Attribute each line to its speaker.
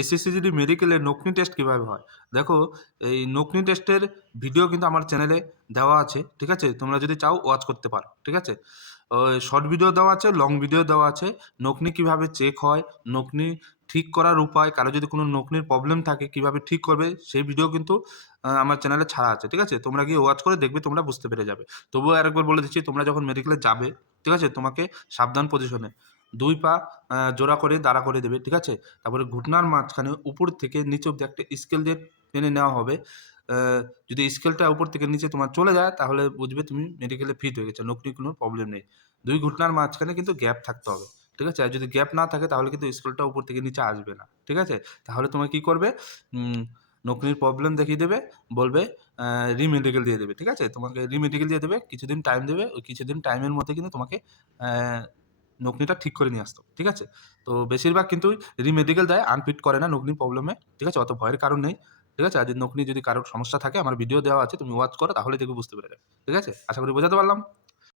Speaker 1: SSC GD মেডিকেলের নকনি test কীভাবে হয়? দেখো, এই নকনি টেস্টের ভিডিও কিন্তু আমার চ্যানেলে দেওয়া আছে, ঠিক আছে? তোমরা যদি চাও ওয়াচ করতে পারো, ঠিক আছে? শর্ট ভিডিও দেওয়া আছে লং ভিডিও দেওয়া আছে। নকনি কীভাবে চেক হয়, নকনি ঠিক করার উপায়, কারও যদি কোনো নকনির প্রবলেম থাকে, কীভাবে ঠিক করবে, সেই ভিডিও কিন্তু আমার চ্যানেলে ছাড়া আছে, ঠিক আছে? তোমরা গিয়ে ওয়াচ করে দেখবে, তোমরা বুঝতে পেরে যাবে। তবুও আরেকবার বলে দিচ্ছি, তোমরা যখন মেডিকেলে যাবে, ঠিক আছে? তোমাকে সাবধান পজিশনে দুই পা জোড়া করে দাঁড়া করে দেবে, ঠিক আছে? তারপরে ঘুটনার মাঝখানে উপর থেকে নিচে অব্দি একটা স্কেল দিয়ে টেনে নেওয়া হবে। যদি স্কেলটা উপর থেকে নিচে তোমার চলে যায়, তাহলে বুঝবে তুমি মেডিকেলে ফিট হয়ে গেছে, নকরি কোনো প্রবলেম নেই। দুই ঘুটনার মাঝখানে কিন্তু গ্যাপ থাকতে হবে, ঠিক আছে? আর যদি গ্যাপ না থাকে, তাহলে কিন্তু স্কেলটা উপর থেকে নিচে আসবে না, ঠিক আছে? তাহলে তোমার কি করবে? নকরির প্রবলেম দেখিয়ে দেবে, বলবে রিমেডিকেল দিয়ে দেবে, ঠিক আছে? তোমাকে রিমেডিকেল দিয়ে দেবে, কিছুদিন টাইম দেবে, ওই কিছুদিন টাইমের মধ্যে কিন্তু তোমাকে আহ, নকনিটা ঠিক করে নিয়ে আসতো ঠিক আছে? তো বেশিরভাগ কিন্তু রিমেডিকেল দেয় আনফিট করে না নগ্নির প্রবলেমে ঠিক আছে? অত ভয়ের কারণ নেই ঠিক আছে? আর নকনি যদি কারোর সমস্যা থাকে আমার ভিডিও দেওয়া আছে তুমি ওয়াচ করো তাহলে দেখবে বুঝতে পেরে ঠিক আছে? আশা করি বোঝাতে পারলাম?